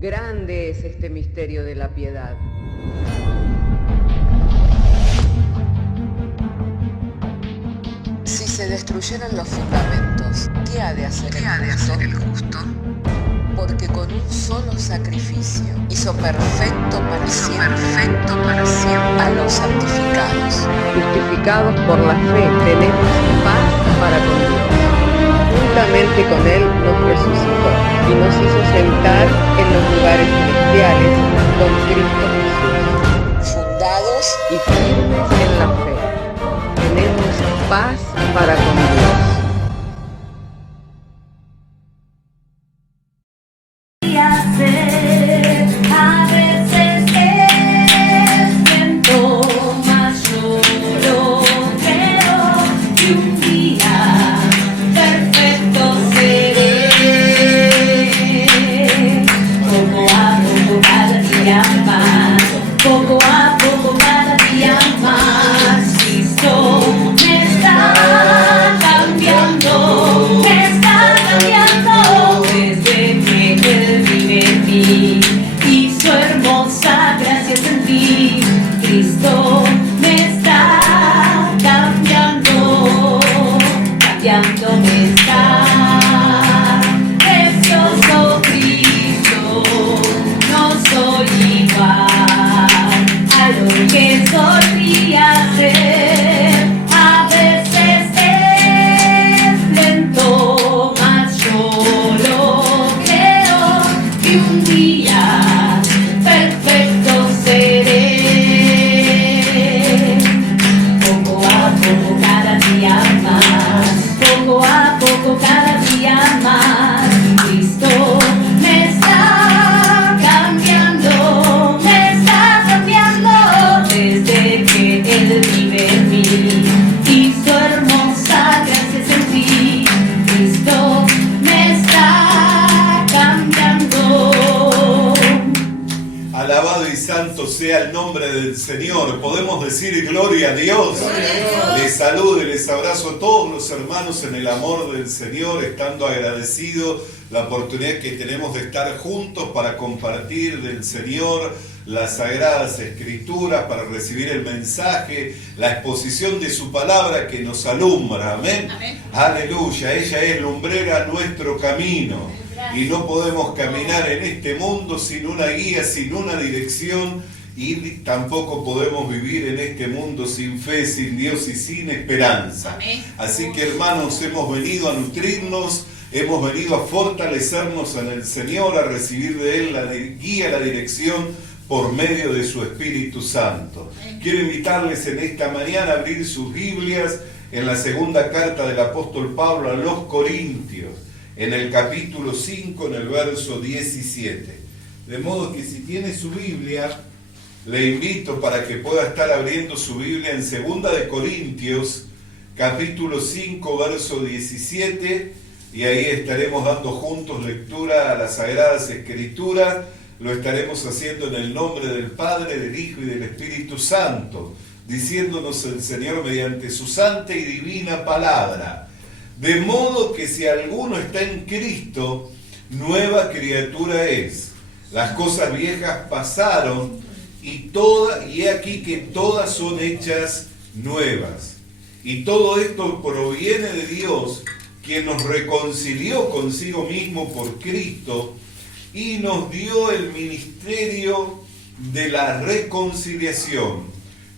Grande es este misterio de la piedad. Si se destruyeran los fundamentos, ¿qué ha de hacer el justo? Porque con un solo sacrificio hizo perfecto para siempre a los santificados. Justificados por la fe, tenemos paz para con Dios. Juntamente con Él nos resucitó y nos hizo sentar en los lugares celestiales con Cristo Jesús. Fundados Y firmes en la fe, tenemos paz para con Dios. Sea el nombre del Señor. Podemos decir gloria a Dios. Les saludo y les abrazo a todos los hermanos en el amor del Señor, estando agradecidos la oportunidad que tenemos de estar juntos para compartir del Señor las Sagradas Escrituras, para recibir el mensaje, la exposición de su palabra que nos alumbra. Amén. Amén. Aleluya. Ella es lumbrera a nuestro camino. Y no podemos caminar en este mundo sin una guía, sin una dirección, y tampoco podemos vivir en este mundo sin fe, sin Dios y sin esperanza. Amén. Así que, hermanos, hemos venido a nutrirnos, hemos venido a fortalecernos en el Señor, a recibir de Él la guía, la dirección por medio de su Espíritu Santo. Amén. Quiero invitarles en esta mañana a abrir sus Biblias en la segunda carta del apóstol Pablo a los Corintios, en el capítulo 5, en el verso 17. De modo que si tiene su Biblia, le invito para que pueda estar abriendo su Biblia en 2 de Corintios, capítulo 5, verso 17, y ahí estaremos dando juntos lectura a las Sagradas Escrituras. Lo estaremos haciendo en el nombre del Padre, del Hijo y del Espíritu Santo, diciéndonos el Señor mediante su santa y divina palabra. De modo que si alguno está en Cristo, nueva criatura es. Las cosas viejas pasaron y he aquí que todas son hechas nuevas. Y todo esto proviene de Dios, quien nos reconcilió consigo mismo por Cristo y nos dio el ministerio de la reconciliación.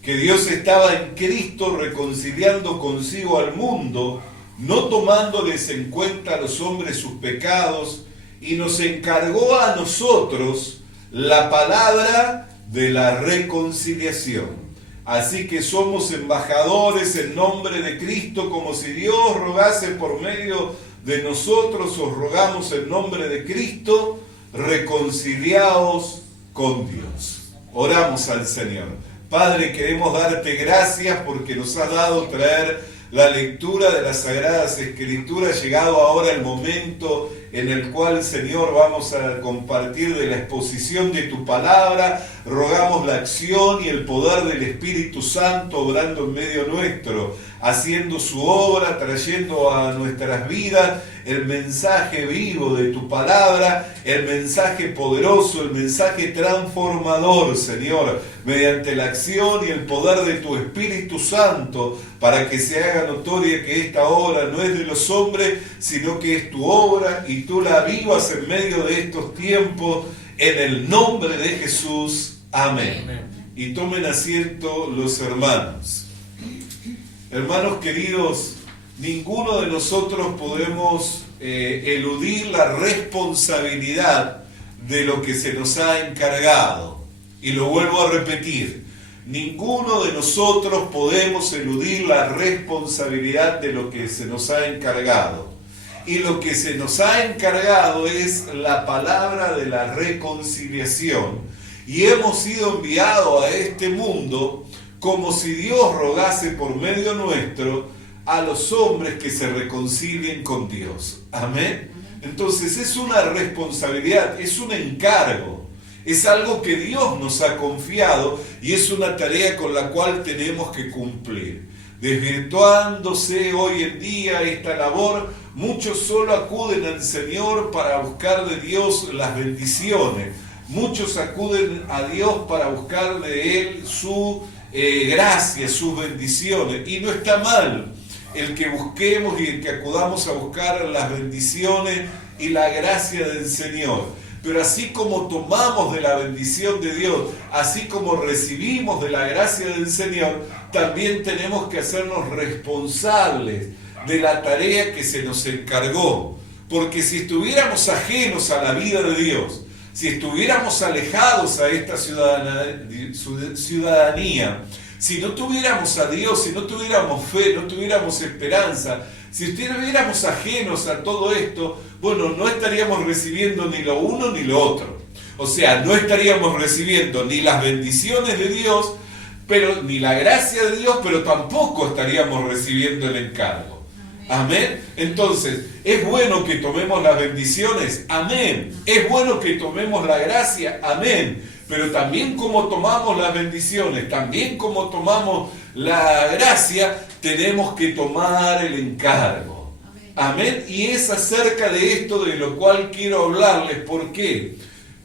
Que Dios estaba en Cristo reconciliando consigo al mundo, no tomándoles en cuenta a los hombres sus pecados, y nos encargó a nosotros la palabra de la reconciliación. Así que somos embajadores en nombre de Cristo, como si Dios rogase por medio de nosotros. Os rogamos en nombre de Cristo, reconciliaos con Dios. Oramos al Señor. Padre, queremos darte gracias porque nos has dado traer la lectura de las Sagradas Escrituras. Llegado ahora el momento en el cual, Señor, vamos a compartir de la exposición de tu palabra. Rogamos la acción y el poder del Espíritu Santo obrando en medio nuestro, haciendo su obra, trayendo a nuestras vidas el mensaje vivo de tu palabra, el mensaje poderoso, el mensaje transformador, Señor, mediante la acción y el poder de tu Espíritu Santo, para que se haga notoria que esta obra no es de los hombres, sino que es tu obra y tú la avivas en medio de estos tiempos, en el nombre de Jesús. Amén. Y tomen asiento los hermanos. Hermanos queridos, ninguno de nosotros podemos eludir la responsabilidad de lo que se nos ha encargado. Y lo vuelvo a repetir, ninguno de nosotros podemos eludir la responsabilidad de lo que se nos ha encargado. Y lo que se nos ha encargado es la palabra de la reconciliación. Y hemos sido enviados a este mundo como si Dios rogase por medio nuestro a los hombres que se reconcilien con Dios. Amén. Entonces es una responsabilidad, es un encargo, es algo que Dios nos ha confiado y es una tarea con la cual tenemos que cumplir. Desvirtuándose hoy en día esta labor, muchos solo acuden al Señor para buscar de Dios las bendiciones. Muchos acuden a Dios para buscar de Él su gracia, sus bendiciones. Y no está mal el que busquemos y el que acudamos a buscar las bendiciones y la gracia del Señor. Pero así como tomamos de la bendición de Dios, así como recibimos de la gracia del Señor, también tenemos que hacernos responsables de la tarea que se nos encargó. Porque si estuviéramos ajenos a la vida de Dios, si estuviéramos alejados a esta ciudadanía, si no tuviéramos a Dios, si no tuviéramos fe, no tuviéramos esperanza, si estuviéramos ajenos a todo esto, bueno, no estaríamos recibiendo ni lo uno ni lo otro. O sea, no estaríamos recibiendo ni las bendiciones de Dios, pero ni la gracia de Dios, pero tampoco estaríamos recibiendo el encargo. Amén. Entonces, ¿es bueno que tomemos las bendiciones? Amén. ¿Es bueno que tomemos la gracia? Amén. Pero también como tomamos las bendiciones, también como tomamos la gracia, tenemos que tomar el encargo. Amén. Y es acerca de esto de lo cual quiero hablarles. ¿Por qué?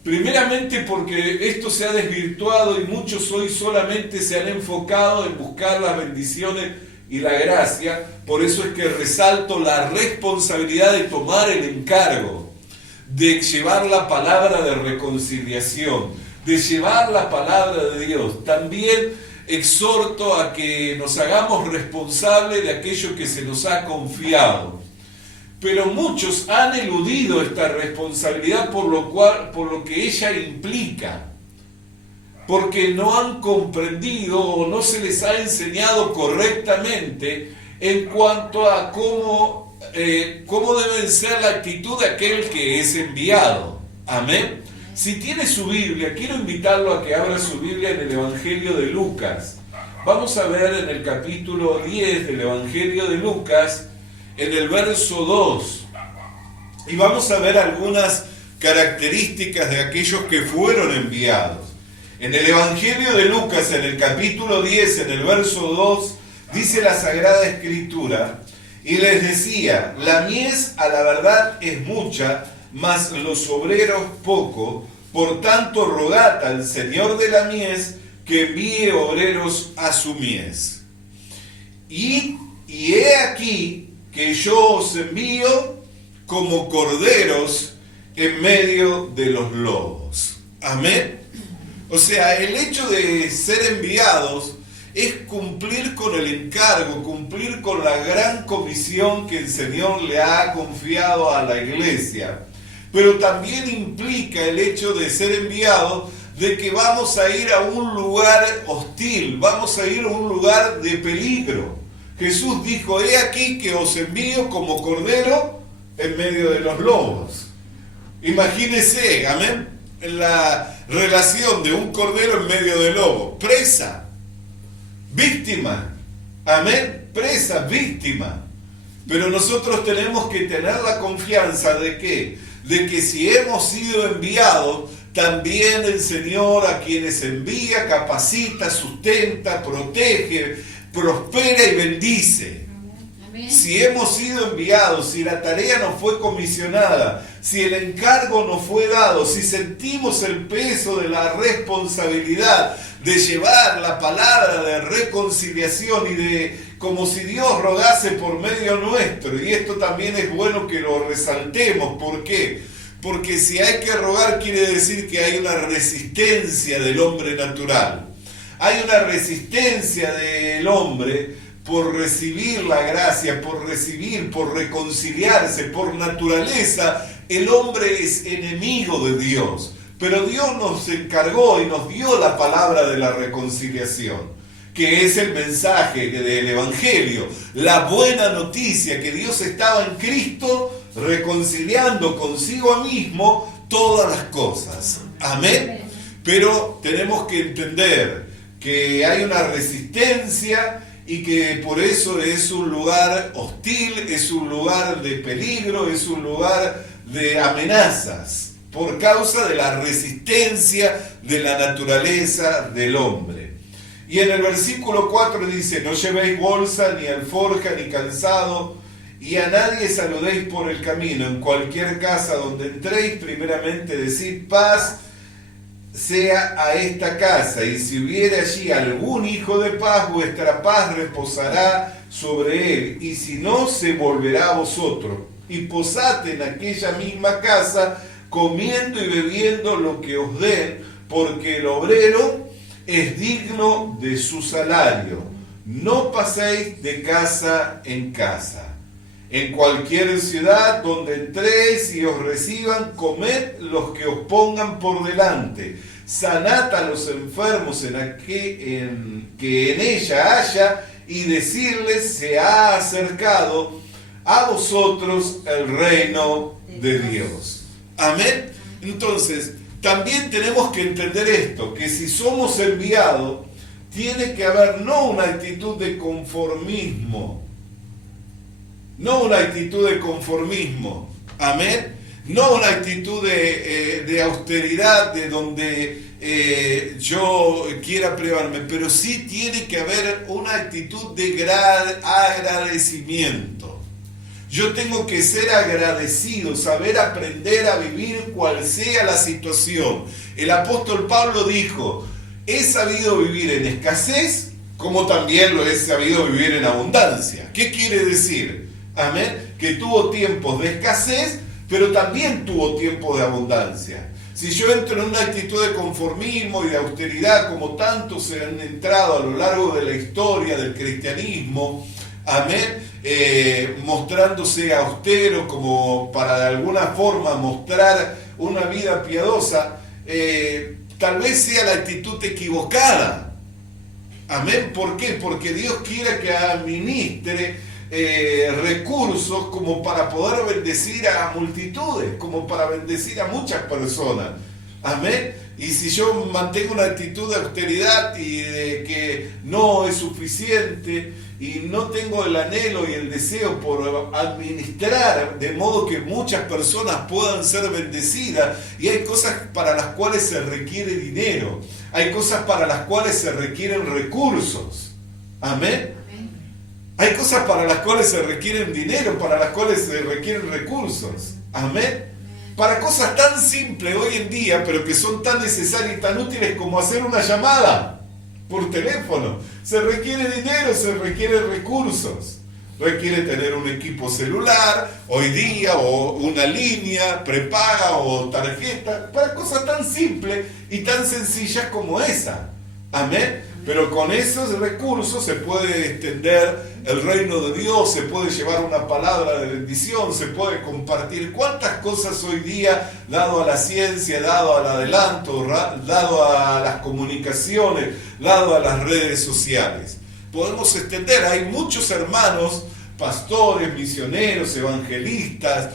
Primeramente porque esto se ha desvirtuado y muchos hoy solamente se han enfocado en buscar las bendiciones y la gracia. Por eso es que resalto la responsabilidad de tomar el encargo, de llevar la palabra de reconciliación, de llevar la palabra de Dios. También exhorto a que nos hagamos responsables de aquello que se nos ha confiado. Pero muchos han eludido esta responsabilidad por lo que ella implica, porque no han comprendido o no se les ha enseñado correctamente en cuanto a cómo debe ser la actitud de aquel que es enviado. Amén. Si tiene su Biblia, quiero invitarlo a que abra su Biblia en el Evangelio de Lucas. Vamos a ver en el capítulo 10 del Evangelio de Lucas, en el verso 2. Y vamos a ver algunas características de aquellos que fueron enviados. En el Evangelio de Lucas, en el capítulo 10, en el verso 2, dice la Sagrada Escritura, y les decía, la mies a la verdad es mucha, mas los obreros poco, por tanto rogad al Señor de la mies que envíe obreros a su mies. Y he aquí que yo os envío como corderos en medio de los lobos. Amén. O sea, el hecho de ser enviados es cumplir con el encargo, cumplir con la gran comisión que el Señor le ha confiado a la iglesia. Pero también implica el hecho de ser enviados de que vamos a ir a un lugar hostil, vamos a ir a un lugar de peligro. Jesús dijo, he aquí que os envío como cordero en medio de los lobos. Imagínese, amén, la relación de un cordero en medio de lobos. Presa, víctima, amén, presa, víctima. Pero nosotros tenemos que tener la confianza de que si hemos sido enviados, también el Señor a quienes envía, capacita, sustenta, protege, prospera y bendice. Si hemos sido enviados, si la tarea nos fue comisionada, si el encargo nos fue dado, si sentimos el peso de la responsabilidad de llevar la palabra de reconciliación y de como si Dios rogase por medio nuestro, y esto también es bueno que lo resaltemos. ¿Por qué? Porque si hay que rogar quiere decir que hay una resistencia del hombre natural. Hay una resistencia del hombre por recibir la gracia, por reconciliarse, por naturaleza. El hombre es enemigo de Dios, pero Dios nos encargó y nos dio la palabra de la reconciliación, que es el mensaje del Evangelio, la buena noticia que Dios estaba en Cristo reconciliando consigo mismo todas las cosas. Amén. Pero tenemos que entender que hay una resistencia y que por eso es un lugar hostil, es un lugar de peligro, es un lugar de amenazas, por causa de la resistencia de la naturaleza del hombre. Y en el versículo 4 dice: no llevéis bolsa, ni alforja, ni calzado, y a nadie saludéis por el camino. En cualquier casa donde entréis, primeramente decid paz sea a esta casa, y si hubiere allí algún hijo de paz, vuestra paz reposará sobre él, y si no, se volverá a vosotros. Y posad en aquella misma casa, comiendo y bebiendo lo que os den, porque el obrero es digno de su salario. No paséis de casa en casa. En cualquier ciudad donde entréis y os reciban, comed los que os pongan por delante. Sanad a los enfermos que en ella haya, y decirles: se ha acercado a vosotros el reino de Dios. Amén. Entonces, también tenemos que entender esto, que si somos enviados, tiene que haber no una actitud de conformismo, amén, no una actitud de austeridad, de donde yo quiera privarme, pero sí tiene que haber una actitud de agradecimiento. Yo tengo que ser agradecido, saber aprender a vivir cual sea la situación. El apóstol Pablo dijo: he sabido vivir en escasez, como también lo he sabido vivir en abundancia. ¿Qué quiere decir? Amén. Que tuvo tiempos de escasez, pero también tuvo tiempos de abundancia. Si yo entro en una actitud de conformismo y de austeridad, como tantos se han entrado a lo largo de la historia del cristianismo, amén, mostrándose austeros como para de alguna forma mostrar una vida piadosa, tal vez sea la actitud equivocada. Amén. ¿Por qué? Porque Dios quiere que administre recursos como para poder bendecir a multitudes, como para bendecir a muchas personas. Amén. Y si yo mantengo una actitud de austeridad y de que no es suficiente y no tengo el anhelo y el deseo por administrar de modo que muchas personas puedan ser bendecidas, y hay cosas para las cuales se requiere dinero, hay cosas para las cuales se requieren recursos. Amén. Hay cosas para las cuales se requieren dinero, para las cuales se requieren recursos. Amén. Para cosas tan simples hoy en día, pero que son tan necesarias y tan útiles como hacer una llamada por teléfono. Se requiere dinero, se requieren recursos. Requiere tener un equipo celular hoy día, o una línea prepaga o tarjeta, para cosas tan simples y tan sencillas como esa. Amén. Pero con esos recursos se puede extender el reino de Dios, se puede llevar una palabra de bendición, se puede compartir cuántas cosas hoy día, dado a la ciencia, dado al adelanto, dado a las comunicaciones, dado a las redes sociales. Podemos extender, hay muchos hermanos, pastores, misioneros, evangelistas,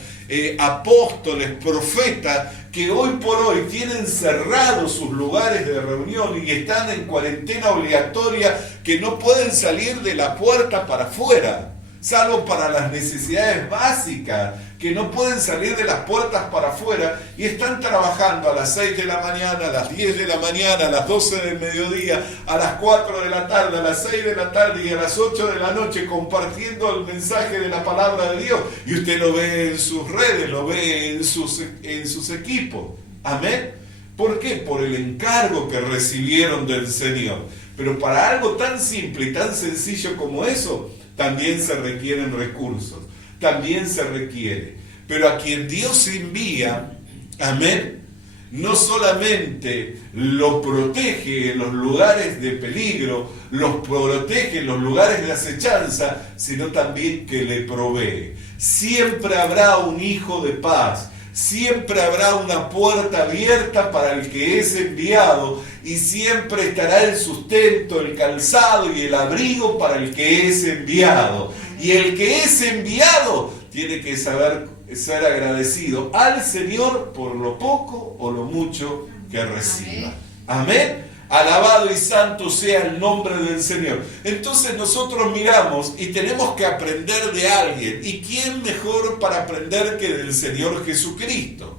apóstoles, profetas, que hoy por hoy tienen cerrados sus lugares de reunión y están en cuarentena obligatoria, que no pueden salir de la puerta para afuera, salvo para las necesidades básicas que no pueden salir de las puertas para afuera y están trabajando a las 6 de la mañana, a las 10 de la mañana, a las 12 del mediodía, a las 4 de la tarde, a las 6 de la tarde y a las 8 de la noche compartiendo el mensaje de la palabra de Dios. Y usted lo ve en sus redes, lo ve en sus equipos. Amén. ¿Por qué? Por el encargo que recibieron del Señor. Pero para algo tan simple y tan sencillo como eso, también se requieren recursos, también se requiere. Pero a quien Dios envía, amén, no solamente lo protege en los lugares de peligro, los protege en los lugares de acechanza, sino también que le provee. Siempre habrá un hijo de paz. Siempre habrá una puerta abierta para el que es enviado y siempre estará el sustento, el calzado y el abrigo para el que es enviado. Y el que es enviado tiene que saber ser agradecido al Señor por lo poco o lo mucho que reciba. Amén. Alabado y santo sea el nombre del Señor. Entonces nosotros miramos y tenemos que aprender de alguien. ¿Y quién mejor para aprender que del Señor Jesucristo?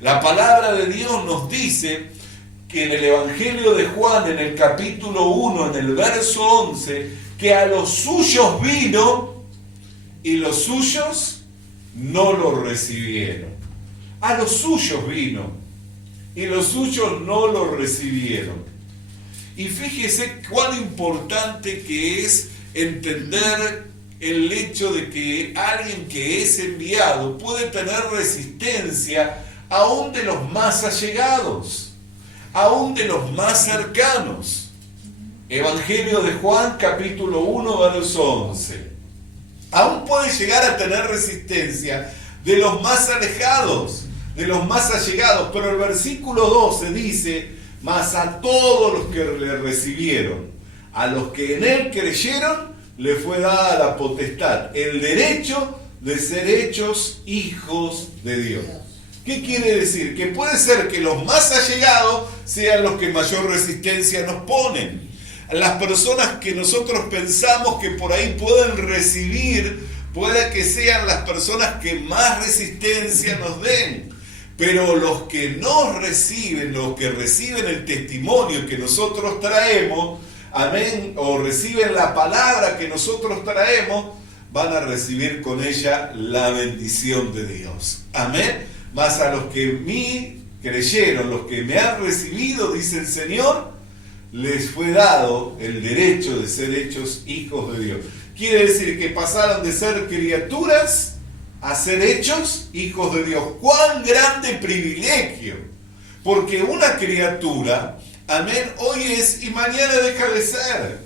La palabra de Dios nos dice que en el Evangelio de Juan, en el capítulo 1, en el verso 11, que a los suyos vino y los suyos no lo recibieron. A los suyos vino y los suyos no lo recibieron. Y fíjese cuán importante que es entender el hecho de que alguien que es enviado puede tener resistencia aún de los más allegados, aún de los más cercanos. Evangelio de Juan, capítulo 1, verso 11. Aún puede llegar a tener resistencia de los más alejados, de los más allegados, pero el versículo 12 dice: mas a todos los que le recibieron, a los que en él creyeron, le fue dada la potestad, el derecho de ser hechos hijos de Dios. ¿Qué quiere decir? Que puede ser que los más allegados sean los que mayor resistencia nos ponen. Las personas que nosotros pensamos que por ahí pueden recibir, puede que sean las personas que más resistencia nos den. Pero los que nos reciben, los que reciben el testimonio que nosotros traemos, amén, o reciben la palabra que nosotros traemos, van a recibir con ella la bendición de Dios. Amén. Mas a los que me creyeron, los que me han recibido, dice el Señor, les fue dado el derecho de ser hechos hijos de Dios. Quiere decir que pasaron de ser criaturas a ser hechos hijos de Dios. ¡Cuán grande privilegio! Porque una criatura, amén, hoy es y mañana deja de ser.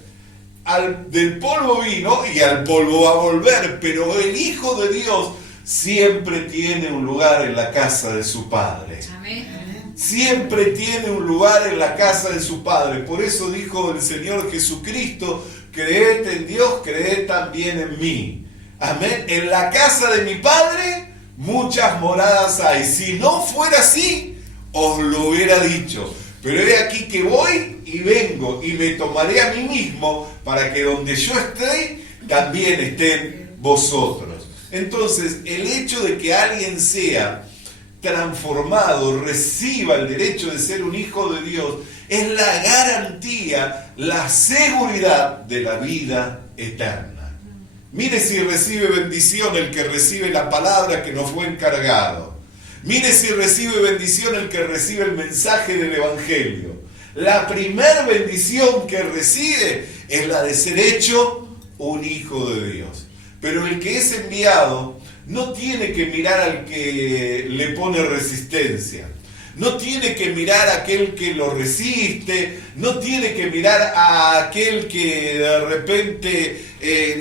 Del polvo vino y al polvo va a volver, pero el Hijo de Dios siempre tiene un lugar en la casa de su Padre. Amén. Siempre tiene un lugar en la casa de su Padre. Por eso dijo el Señor Jesucristo: creed en Dios, creed también en mí. Amén. En la casa de mi Padre muchas moradas hay. Si no fuera así, os lo hubiera dicho. Pero he aquí que voy y vengo y me tomaré a mí mismo para que donde yo esté, también estén vosotros. Entonces, el hecho de que alguien sea transformado, reciba el derecho de ser un hijo de Dios, es la garantía, la seguridad de la vida eterna. Mire si recibe bendición el que recibe la palabra que nos fue encargado. Mire si recibe bendición el que recibe el mensaje del Evangelio. La primer bendición que recibe es la de ser hecho un hijo de Dios. Pero el que es enviado no tiene que mirar al que le pone resistencia. No tiene que mirar a aquel que lo resiste, no tiene que mirar a aquel que de repente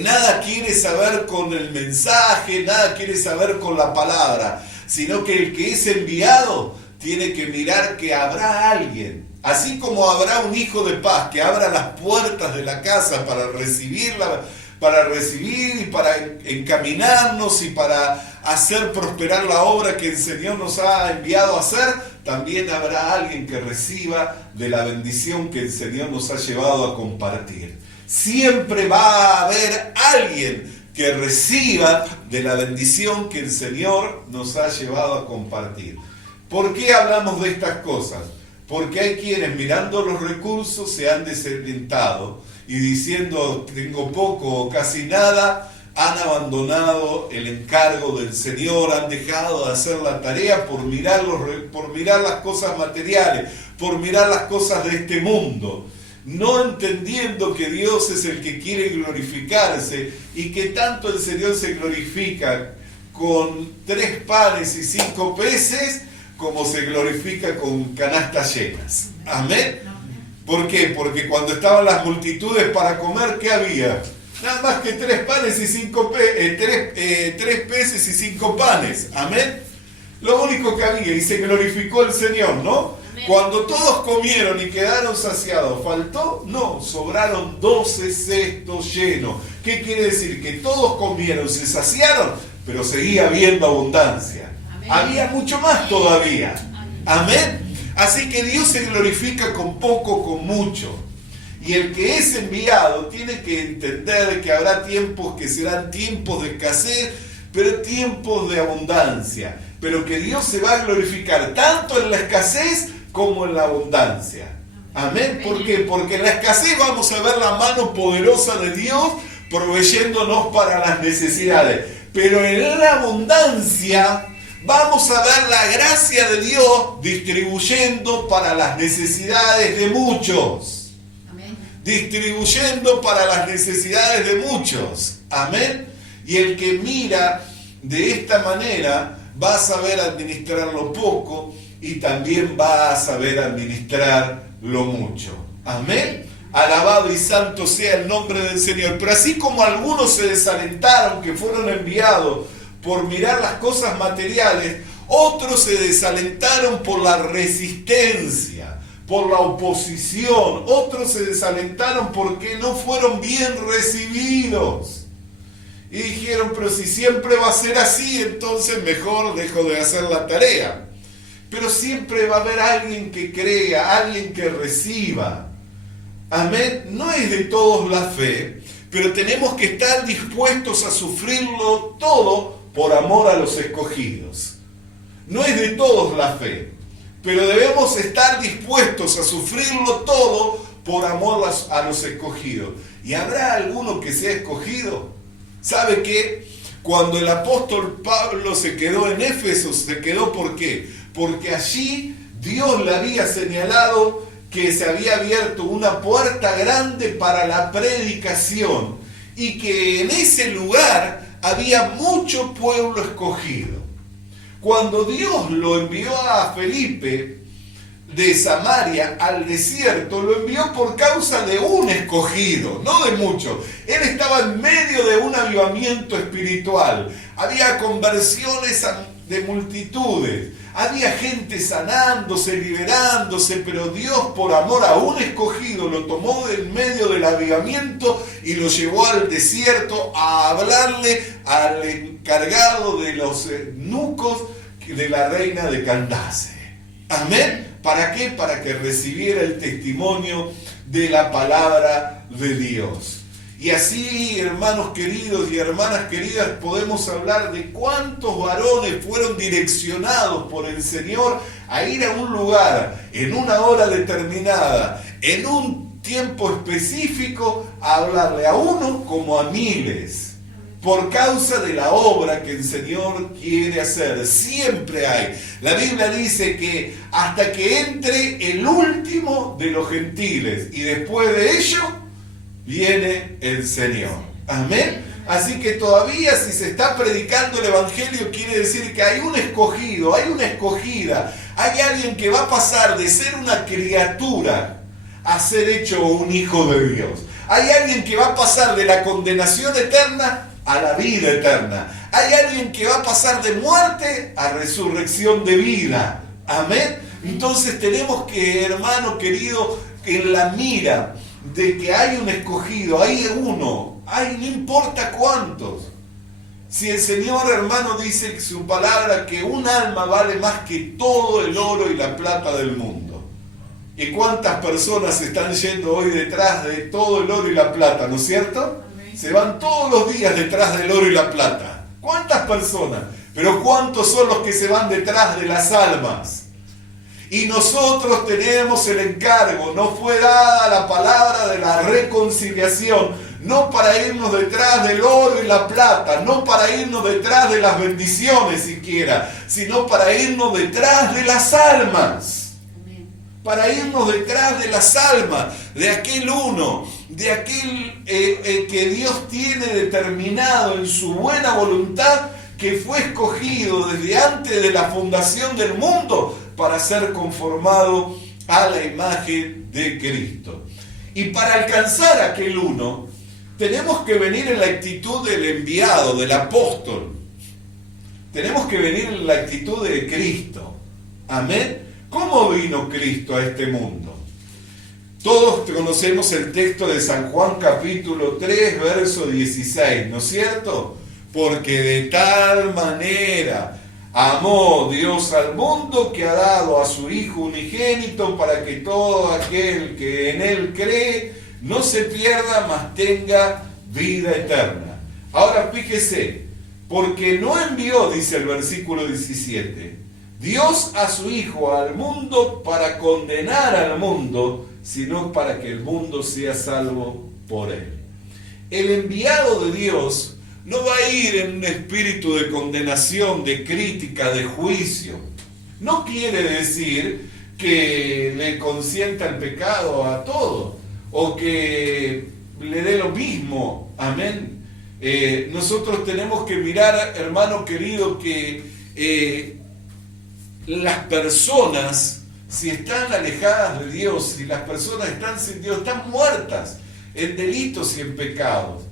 nada quiere saber con el mensaje, nada quiere saber con la palabra, sino que el que es enviado tiene que mirar que habrá alguien, así como habrá un hijo de paz que abra las puertas de la casa para recibirla, para recibir y para encaminarnos y para hacer prosperar la obra que el Señor nos ha enviado a hacer. También habrá alguien que reciba de la bendición que el Señor nos ha llevado a compartir. Siempre va a haber alguien que reciban de la bendición que el Señor nos ha llevado a compartir. ¿Por qué hablamos de estas cosas? Porque hay quienes mirando los recursos se han desalentado y diciendo tengo poco o casi nada, han abandonado el encargo del Señor, han dejado de hacer la tarea por mirar las cosas materiales, por mirar las cosas de este mundo, no entendiendo que Dios es el que quiere glorificarse y que tanto el Señor se glorifica con 3 panes y 5 peces como se glorifica con canastas llenas. Amén. ¿Por qué? Porque cuando estaban las multitudes para comer, ¿qué había? Nada más que 3 panes y 5 3 peces y 5 panes. Amén. Lo único que había, y se glorificó el Señor, ¿no? Amén. Cuando todos comieron y quedaron saciados, ¿faltó? No, sobraron 12 cestos llenos. ¿Qué quiere decir? Que todos comieron, se saciaron, pero seguía habiendo abundancia. Amén. Había mucho más todavía. Amén. Así que Dios se glorifica con poco, con mucho. Y el que es enviado tiene que entender que habrá tiempos que serán tiempos de escasez, pero tiempos de abundancia. Pero que Dios se va a glorificar tanto en la escasez como en la abundancia. Amén. ¿Por qué? Porque en la escasez vamos a ver la mano poderosa de Dios proveyéndonos para las necesidades. Pero en la abundancia vamos a ver la gracia de Dios distribuyendo para las necesidades de muchos. Distribuyendo para las necesidades de muchos. Amén. Y el que mira de esta manera va a saber administrar lo poco y también va a saber administrar lo mucho. Amén. Alabado y santo sea el nombre del Señor. Pero así como algunos se desalentaron, que fueron enviados por mirar las cosas materiales, otros se desalentaron por la resistencia, por la oposición, otros se desalentaron porque no fueron bien recibidos. Y dijeron, pero si siempre va a ser así, entonces mejor dejo de hacer la tarea. Pero siempre va a haber alguien que crea, alguien que reciba. Amén. No es de todos la fe, pero tenemos que estar dispuestos a sufrirlo todo por amor a los escogidos. No es de todos la fe, pero debemos estar dispuestos a sufrirlo todo por amor a los escogidos. ¿Y habrá alguno que sea escogido? ¿Sabe qué? Cuando el apóstol Pablo se quedó en Éfeso, se quedó ¿por qué? Porque allí Dios le había señalado que se había abierto una puerta grande para la predicación y que en ese lugar había mucho pueblo escogido. Cuando Dios lo envió a Felipe de Samaria al desierto, lo envió por causa de un escogido, no de muchos. Él estaba en medio de un avivamiento espiritual. Había conversiones de multitudes. Había gente sanándose, liberándose, pero Dios, por amor a un escogido, lo tomó del medio del avivamiento y lo llevó al desierto a hablarle al encargado de los eunucos de la reina de Candace. Amén. ¿Para qué? Para que recibiera el testimonio de la palabra de Dios. Y así, hermanos queridos y hermanas queridas, podemos hablar de cuántos varones fueron direccionados por el Señor a ir a un lugar, en una hora determinada, en un tiempo específico, a hablarle a uno como a miles. Por causa de la obra que el Señor quiere hacer. Siempre hay. La Biblia dice que hasta que entre el último de los gentiles y después de ello viene el Señor. Amén. Así que todavía si se está predicando el Evangelio quiere decir que hay un escogido, hay una escogida, hay alguien que va a pasar de ser una criatura a ser hecho un hijo de Dios. Hay alguien que va a pasar de la condenación eterna a la vida eterna. Hay alguien que va a pasar de muerte a resurrección de vida. Amén. Entonces tenemos que, hermano querido, en la mira de que hay un escogido, hay uno, no importa cuántos. Si el Señor, hermano, dice en su palabra que un alma vale más que todo el oro y la plata del mundo. ¿Y cuántas personas están yendo hoy detrás de todo el oro y la plata, no es cierto? Se van todos los días detrás del oro y la plata. ¿Cuántas personas? Pero ¿cuántos son los que se van detrás de las almas? Y nosotros tenemos el encargo. No fue dada la palabra de la reconciliación, no para irnos detrás del oro y la plata, no para irnos detrás de las bendiciones siquiera, sino para irnos detrás de las almas. Para irnos detrás de las almas, de aquel uno, de aquel que Dios tiene determinado en su buena voluntad, que fue escogido desde antes de la fundación del mundo para ser conformado a la imagen de Cristo. Y para alcanzar aquel uno, tenemos que venir en la actitud del enviado, del apóstol. Tenemos que venir en la actitud de Cristo. Amén. ¿Cómo vino Cristo a este mundo? Todos conocemos el texto de San Juan capítulo 3, verso 16, ¿no es cierto? Porque de tal manera amó Dios al mundo que ha dado a su Hijo unigénito para que todo aquel que en Él cree no se pierda, mas tenga vida eterna. Ahora fíjese, porque no envió, dice el versículo 17, Dios a su Hijo al mundo para condenar al mundo, sino para que el mundo sea salvo por Él. El enviado de Dios no va a ir en un espíritu de condenación, de crítica, de juicio. No quiere decir que le consienta el pecado a todos, o que le dé lo mismo. Amén. Nosotros tenemos que mirar, hermano querido, que las personas, si están alejadas de Dios, si las personas están sin Dios, están muertas en delitos y en pecados.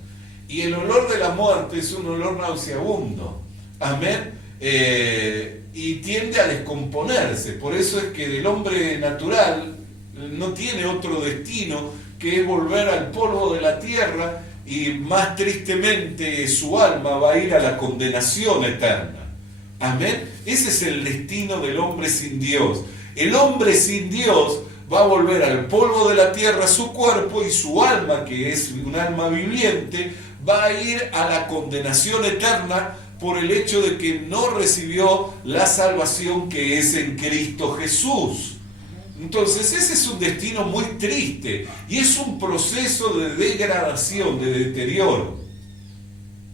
Y el olor de la muerte es un olor nauseabundo. Amén. Y tiende a descomponerse. Por eso es que del hombre natural no tiene otro destino que es volver al polvo de la tierra, y más tristemente su alma va a ir a la condenación eterna. Amén. Ese es el destino del hombre sin Dios. El hombre sin Dios va a volver al polvo de la tierra su cuerpo, y su alma, que es un alma viviente, va a ir a la condenación eterna por el hecho de que no recibió la salvación que es en Cristo Jesús. Entonces ese es un destino muy triste y es un proceso de degradación, de deterioro.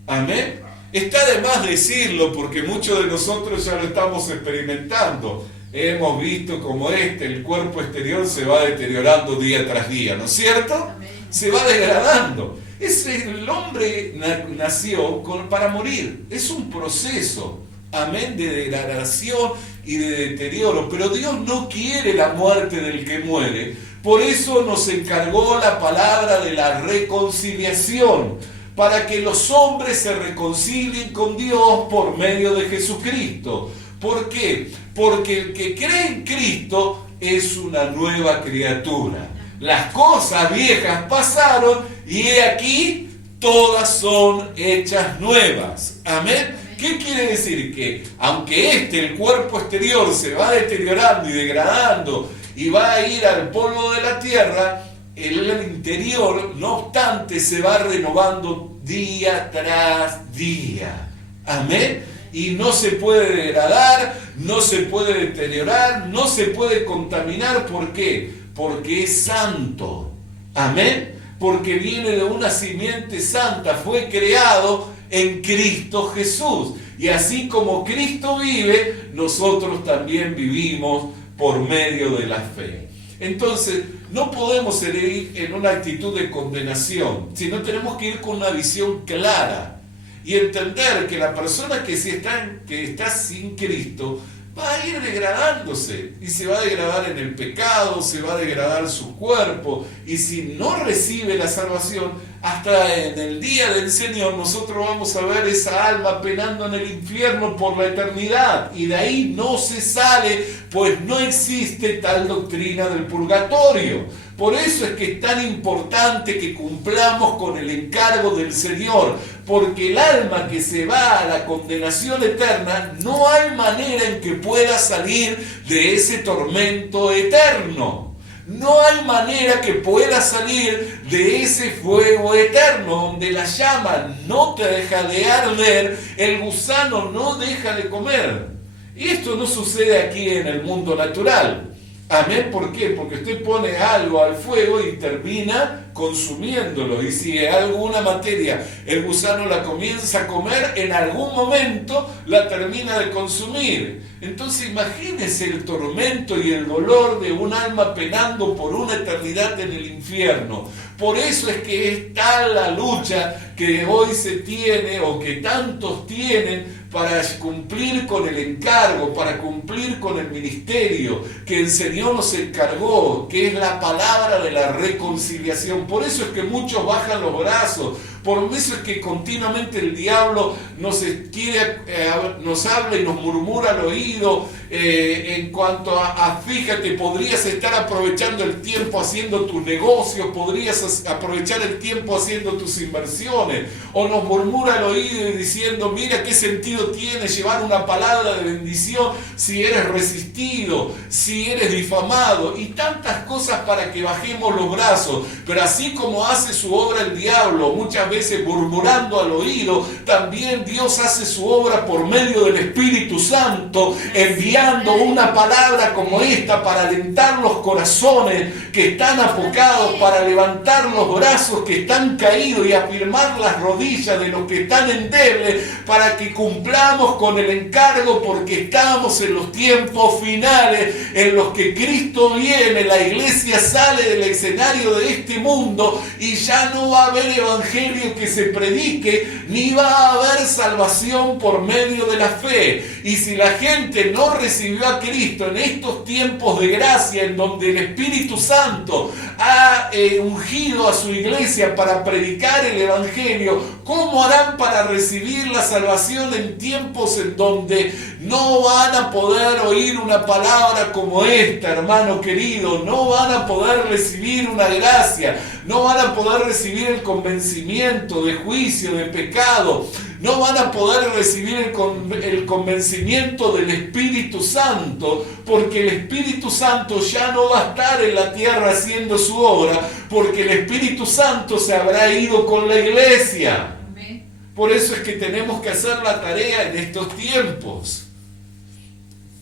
Amén. Está de más decirlo porque muchos de nosotros ya lo estamos experimentando. Hemos visto cómo el cuerpo exterior se va deteriorando día tras día, ¿no es cierto? Amén. Se va degradando. El hombre nació para morir. Es un proceso, amén, de degradación y de deterioro. Pero Dios no quiere la muerte del que muere. Por eso nos encargó la palabra de la reconciliación, para que los hombres se reconcilien con Dios por medio de Jesucristo. ¿Por qué? Porque el que cree en Cristo es una nueva criatura. Las cosas viejas pasaron y he aquí todas son hechas nuevas. Amén. ¿Qué quiere decir? Que aunque el cuerpo exterior se va deteriorando y degradando y va a ir al polvo de la tierra, el interior, no obstante, se va renovando día tras día. Amén. Y no se puede degradar, no se puede deteriorar, no se puede contaminar. ¿Por qué? Porque es santo. Amén. Porque viene de una simiente santa, fue creado en Cristo Jesús. Y así como Cristo vive, nosotros también vivimos por medio de la fe. Entonces, no podemos ir en una actitud de condenación, sino tenemos que ir con una visión clara y entender que la persona que está sin Cristo va a ir degradándose y se va a degradar en el pecado, se va a degradar su cuerpo, y si no recibe la salvación, hasta en el día del Señor nosotros vamos a ver esa alma penando en el infierno por la eternidad, y de ahí no se sale, pues no existe tal doctrina del purgatorio. Por eso es que es tan importante que cumplamos con el encargo del Señor, porque el alma que se va a la condenación eterna, no hay manera en que pueda salir de ese tormento eterno. no hay manera que pueda salir de ese fuego eterno, donde la llama no te deja de arder, el gusano no deja de comer. Y esto no sucede aquí en el mundo natural. Amén, ¿por qué? Porque usted pone algo al fuego y termina consumiéndolo. Y si alguna materia el gusano la comienza a comer, en algún momento la termina de consumir. Entonces imagínese el tormento y el dolor de un alma penando por una eternidad en el infierno. Por eso es que es tal la lucha que hoy se tiene o que tantos tienen para cumplir con el encargo, para cumplir con el ministerio que el Señor nos encargó, que es la palabra de la reconciliación. Por eso es que muchos bajan los brazos, por eso es que continuamente el diablo nos habla y nos murmura al oído en cuanto a fíjate, podrías estar aprovechando el tiempo haciendo tus negocios, podrías aprovechar el tiempo haciendo tus inversiones, o nos murmura al oído y diciendo, mira qué sentido tiene llevar una palabra de bendición si eres resistido, si eres difamado, y tantas cosas para que bajemos los brazos. Pero así como hace su obra el diablo, muchas veces murmurando al oído, también Dios hace su obra por medio del Espíritu Santo, enviando una palabra como esta para alentar los corazones que están afocados, para levantar los brazos que están caídos y afirmar las rodillas de los que están endebles, para que cumplamos con el encargo, porque estamos en los tiempos finales en los que Cristo viene, la iglesia sale del escenario de este mundo y ya no va a haber evangelio que se predique, ni va a haber salvación por medio de la fe. Y si la gente no recibió a Cristo en estos tiempos de gracia, en donde el Espíritu Santo ha ungido a su iglesia para predicar el evangelio, ¿cómo harán para recibir la salvación en tiempos en donde no van a poder oír una palabra como esta, hermano querido? No van a poder recibir una gracia, no van a poder recibir el convencimiento de juicio, de pecado, no van a poder recibir el convencimiento del Espíritu Santo, porque el Espíritu Santo ya no va a estar en la tierra haciendo su obra, porque el Espíritu Santo se habrá ido con la iglesia. Por eso es que tenemos que hacer la tarea en estos tiempos.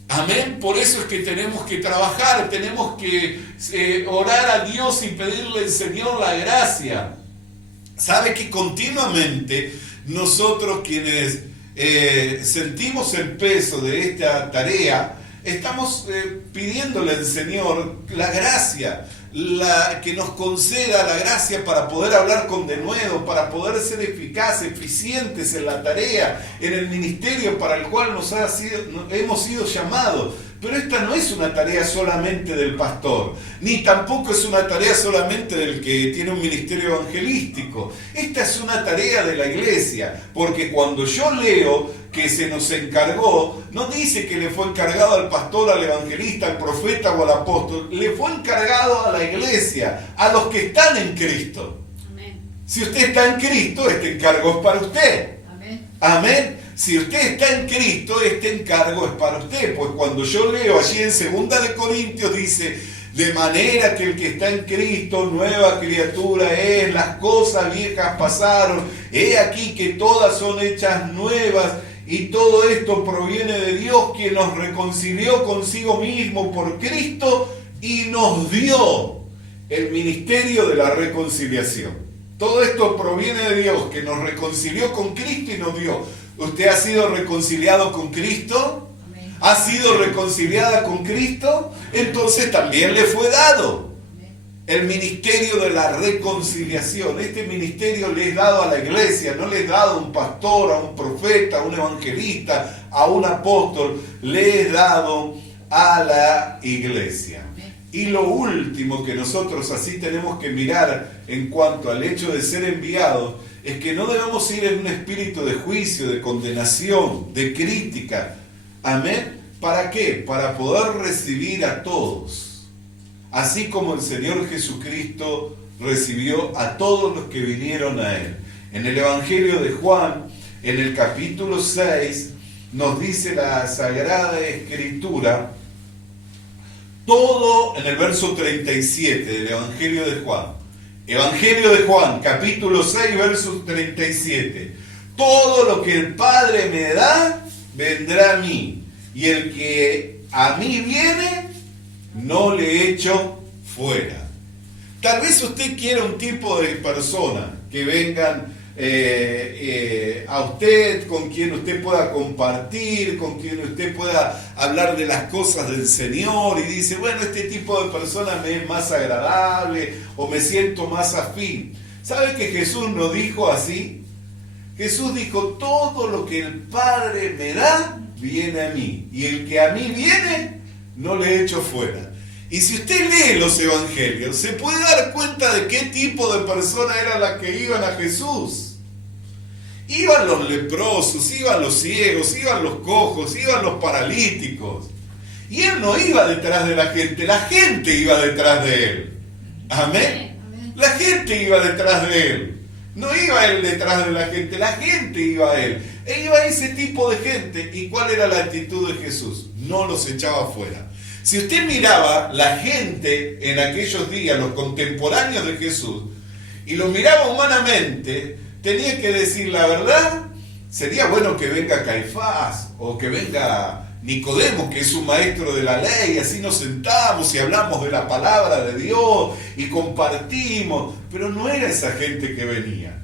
Amén. Por eso es que tenemos que trabajar, tenemos que orar a Dios y pedirle al Señor la gracia. Sabe que continuamente nosotros quienes sentimos el peso de esta tarea, estamos pidiéndole al Señor la gracia, que nos conceda la gracia para poder hablar con denuedo, para poder ser eficaces, eficientes en la tarea, en el ministerio para el cual hemos sido llamados. Pero esta no es una tarea solamente del pastor, ni tampoco es una tarea solamente del que tiene un ministerio evangelístico. Esta es una tarea de la iglesia, porque cuando yo leo que se nos encargó, no dice que le fue encargado al pastor, al evangelista, al profeta o al apóstol, le fue encargado a la iglesia, a los que están en Cristo. Amén. Si usted está en Cristo, este encargo es para usted. Amén. Amén. Si usted está en Cristo, este encargo es para usted. Pues cuando yo leo allí en 2 Corintios dice, de manera que el que está en Cristo, nueva criatura es, las cosas viejas pasaron, he aquí que todas son hechas nuevas, y todo esto proviene de Dios, quien nos reconcilió consigo mismo por Cristo y nos dio el ministerio de la reconciliación. Todo esto proviene de Dios, que nos reconcilió con Cristo y nos dio. ¿Usted ha sido reconciliado con Cristo? Amén. ¿Ha sido reconciliada con Cristo? Entonces también le fue dado el ministerio de la reconciliación. Este ministerio le es dado a la iglesia, no le es dado a un pastor, a un profeta, a un evangelista, a un apóstol, le es dado a la iglesia. Y lo último que nosotros así tenemos que mirar en cuanto al hecho de ser enviados, es que no debemos ir en un espíritu de juicio, de condenación, de crítica. Amén. ¿Para qué? Para poder recibir a todos. Así como el Señor Jesucristo recibió a todos los que vinieron a Él. En el Evangelio de Juan, en el capítulo 6, nos dice la Sagrada Escritura, todo en el verso 37 del Evangelio de Juan. Evangelio de Juan, capítulo 6, verso 37. Todo lo que el Padre me da, vendrá a mí. Y el que a mí viene, no le echo fuera. Tal vez usted quiera un tipo de persona que vengan a usted, con quien usted pueda compartir, con quien usted pueda hablar de las cosas del Señor, y dice, bueno, este tipo de persona me es más agradable o me siento más afín. ¿Sabe que Jesús no dijo así? Jesús dijo, todo lo que el Padre me da, viene a mí, y el que a mí viene, no le echo fuera. Y si usted lee los evangelios, se puede dar cuenta de qué tipo de persona eran las que iban a Jesús. Iban los leprosos, iban los ciegos, iban los cojos, iban los paralíticos. Y él no iba detrás de la gente iba detrás de él. Amén. La gente iba detrás de él. No iba él detrás de la gente iba a él. E iba a ese tipo de gente. ¿Y cuál era la actitud de Jesús? No los echaba fuera. Si usted miraba la gente en aquellos días, los contemporáneos de Jesús, y lo miraba humanamente, tenía que decir la verdad. Sería bueno que venga Caifás o que venga Nicodemo, que es un maestro de la ley, así nos sentamos y hablamos de la palabra de Dios y compartimos, pero no era esa gente que venía.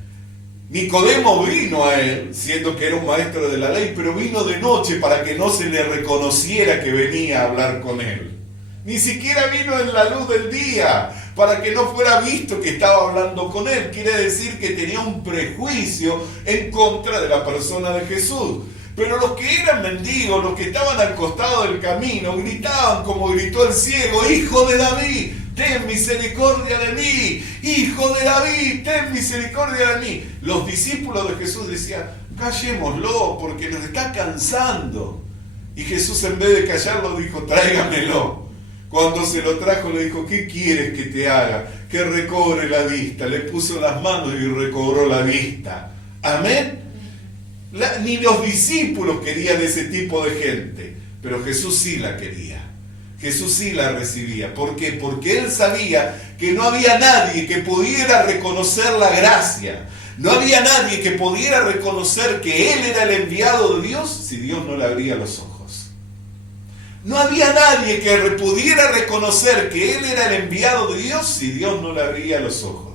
Nicodemo vino a él, siendo que era un maestro de la ley, pero vino de noche para que no se le reconociera que venía a hablar con él. Ni siquiera vino en la luz del día, para que no fuera visto que estaba hablando con él. Quiere decir que tenía un prejuicio en contra de la persona de Jesús. Pero los que eran mendigos, los que estaban al costado del camino, gritaban como gritó el ciego, ¡Hijo de David, ten misericordia de mí! ¡Hijo de David, ten misericordia de mí! Los discípulos de Jesús decían, callémoslo porque nos está cansando. Y Jesús, en vez de callarlo, dijo, tráigamelo. Cuando se lo trajo, le dijo, ¿qué quieres que te haga? Que recobre la vista. Le puso las manos y recobró la vista. Amén. Ni los discípulos querían ese tipo de gente, pero Jesús sí la quería. Jesús sí la recibía. ¿Por qué? Porque él sabía que no había nadie que pudiera reconocer la gracia. No había nadie que pudiera reconocer que él era el enviado de Dios si Dios no le abría los ojos. No había nadie que pudiera reconocer que él era el enviado de Dios si Dios no le abría los ojos.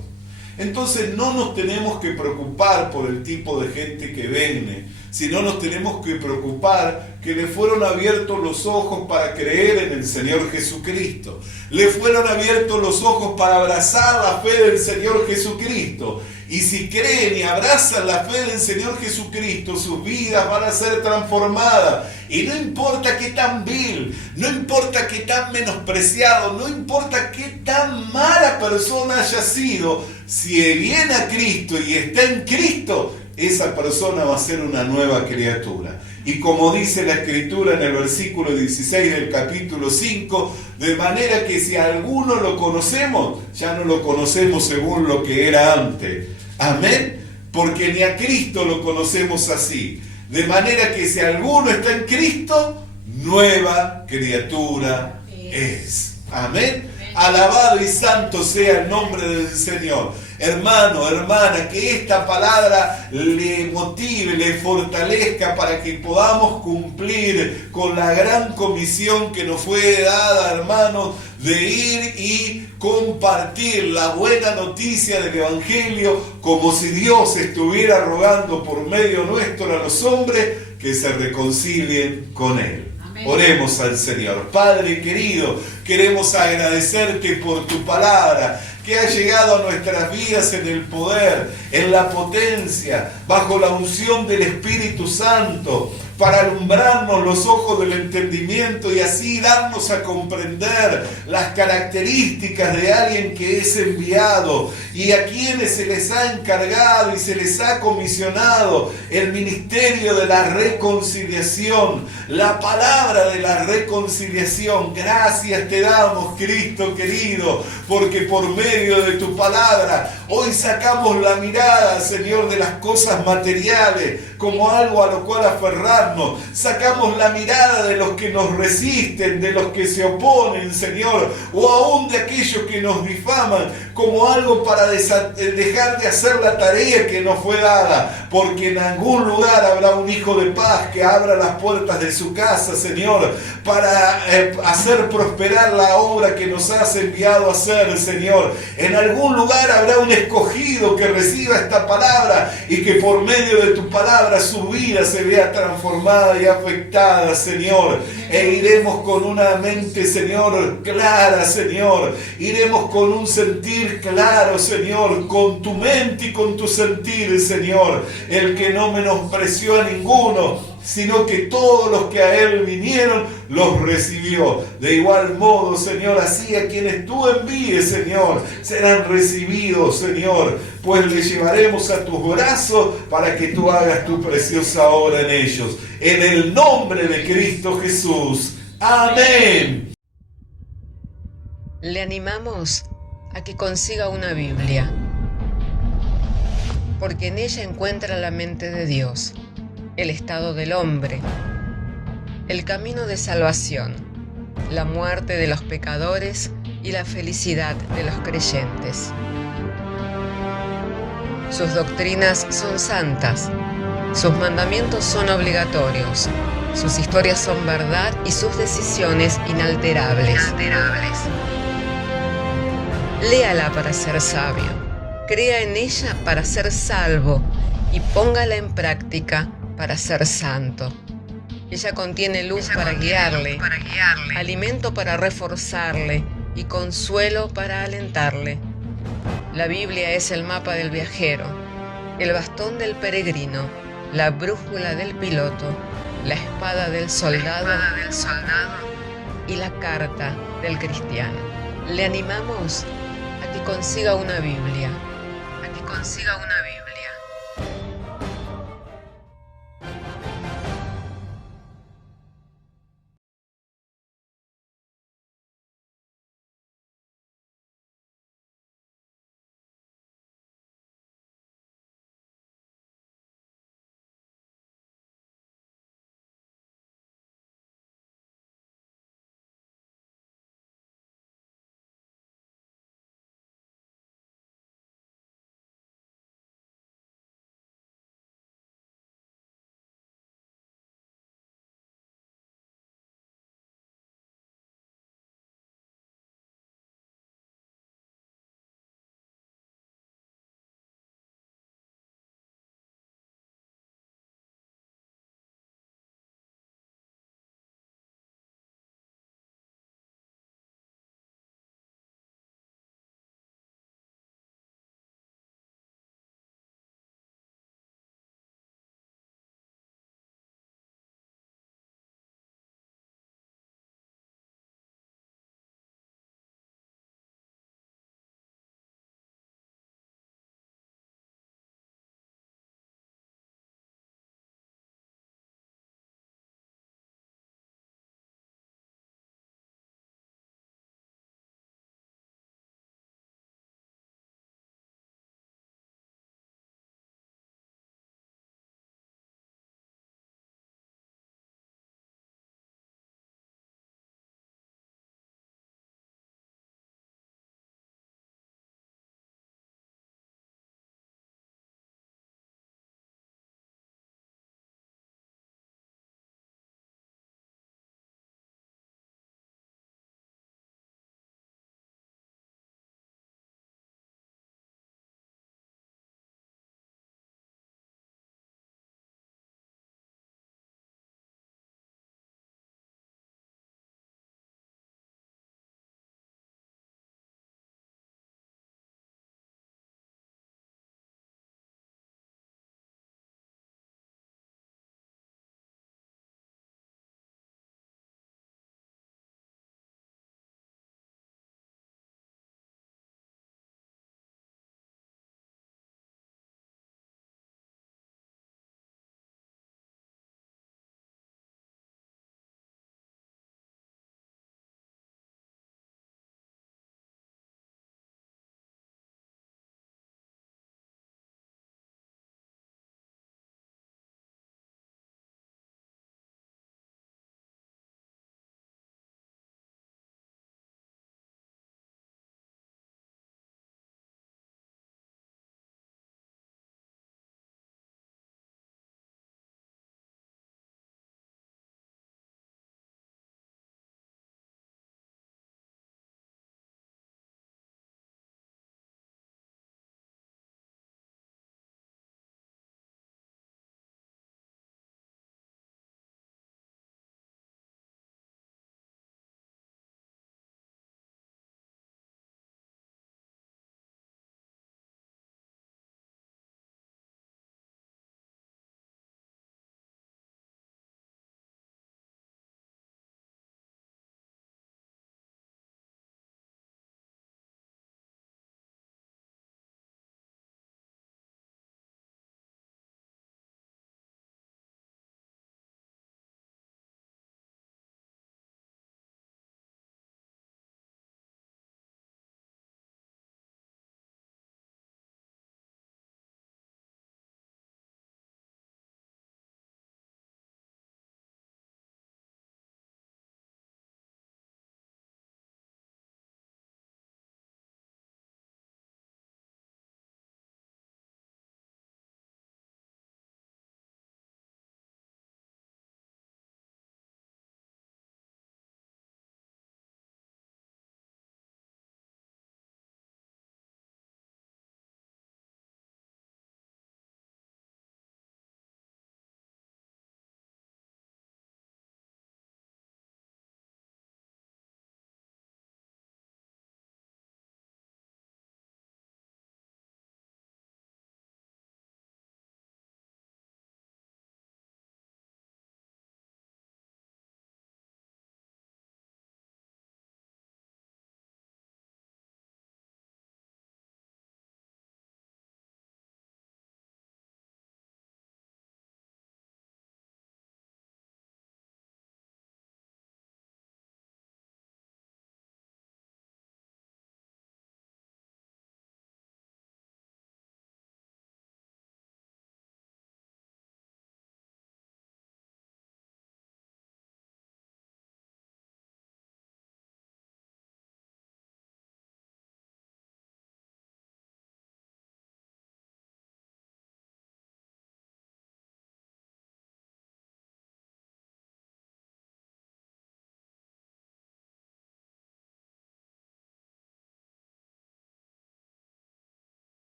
Entonces no nos tenemos que preocupar por el tipo de gente que viene, sino nos tenemos que preocupar que le fueron abiertos los ojos para creer en el Señor Jesucristo. Le fueron abiertos los ojos para abrazar la fe del Señor Jesucristo. Y si creen y abrazan la fe del Señor Jesucristo, sus vidas van a ser transformadas. Y no importa qué tan vil, no importa qué tan menospreciado, no importa qué tan mala persona haya sido, si viene a Cristo y está en Cristo, esa persona va a ser una nueva criatura. Y como dice la Escritura en el versículo 16 del capítulo 5, de manera que si a alguno lo conocemos, ya no lo conocemos según lo que era antes. Amén. Porque ni a Cristo lo conocemos así. De manera que si alguno está en Cristo, nueva criatura es. Amén. Alabado y santo sea el nombre del Señor. Hermano, hermana, que esta palabra le motive, le fortalezca para que podamos cumplir con la gran comisión que nos fue dada, hermanos, de ir y compartir la buena noticia del Evangelio como si Dios estuviera rogando por medio nuestro a los hombres que se reconcilien con Él. Oremos al Señor. Padre querido, queremos agradecerte por tu palabra que ha llegado a nuestras vidas en el poder, en la potencia, bajo la unción del Espíritu Santo, para alumbrarnos los ojos del entendimiento y así darnos a comprender las características de alguien que es enviado y a quienes se les ha encargado y se les ha comisionado el ministerio de la reconciliación, la palabra de la reconciliación. Gracias te damos, Cristo querido, porque por medio de tu palabra hoy sacamos la mirada, Señor, de las cosas materiales como algo a lo cual aferrarnos. Sacamos la mirada de los que nos resisten, de los que se oponen, Señor, o aún de aquellos que nos difaman, como algo para dejar de hacer la tarea que nos fue dada, porque en algún lugar habrá un hijo de paz que abra las puertas de su casa, Señor, para hacer prosperar la obra que nos has enviado a hacer, Señor. En algún lugar habrá un escogido que reciba esta palabra y que por medio de tu palabra su vida se vea transformada y afectada, Señor. E iremos con una mente, Señor, clara, Señor. Iremos con un sentir claro, Señor, con tu mente y con tu sentir, Señor. El que no menospreció a ninguno, sino que todos los que a Él vinieron, los recibió. De igual modo, Señor, así a quienes tú envíes, Señor, serán recibidos, Señor, pues les llevaremos a tus brazos para que tú hagas tu preciosa obra en ellos. En el nombre de Cristo Jesús. Amén. Le animamos a que consiga una Biblia, porque en ella encuentra la mente de Dios, el estado del hombre, el camino de salvación, la muerte de los pecadores y la felicidad de los creyentes. Sus doctrinas son santas, sus mandamientos son obligatorios, sus historias son verdad y sus decisiones inalterables. Léala para ser sabio, crea en ella para ser salvo y póngala en práctica para ser santo. Ella contiene luz para guiarle, alimento para reforzarle y consuelo para alentarle. La Biblia es el mapa del viajero, el bastón del peregrino, la brújula del piloto, la espada del soldado y la carta del cristiano. Le animamos a que consiga una Biblia,